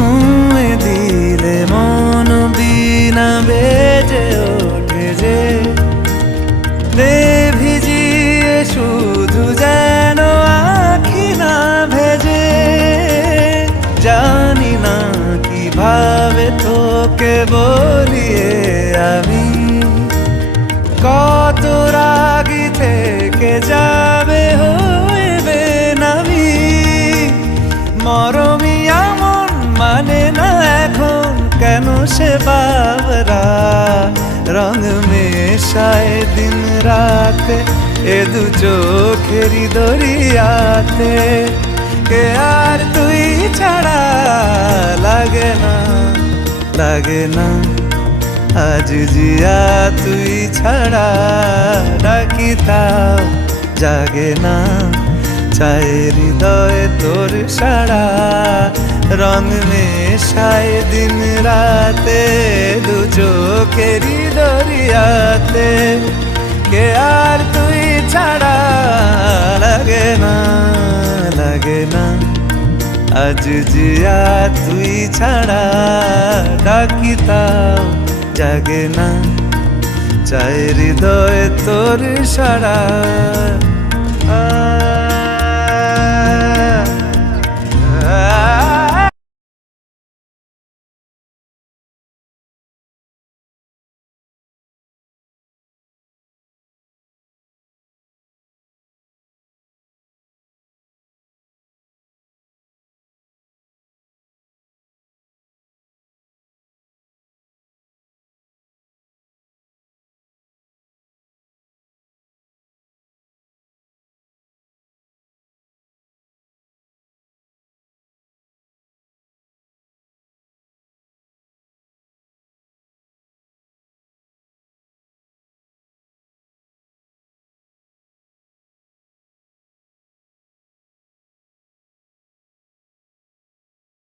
ছুঁয়ে দিলে মন বিনা বেজে ওঠে যে দে ভিজিয়ে শুধু যেন আখি না ভেজে। জানি না কিভাবে তোকে বলিয়ে আমি কত রাগি থেকে যাবে হইবে নামি। মরমি এমন মানে না এখন কেন সে বাবরা রং মেশায় দিন রাতে এ দু চোখেরি দরিয়াতে। কে আর তুই ছাড়া লাগে না লাগে না আজ জিয়া তুই ছাড়া ডাকি তাও জাগে না। চায় হৃদয় তোর সারা রং মেশায় দিন রাতে দু চোখেরি দরিয়াতে। কে আর তুই ছাড়া লাগে না লাগে না আজ জিয়া তুই ছাড়া ডাকি তাও জাগে না। চায় হৃদয় তোর সারা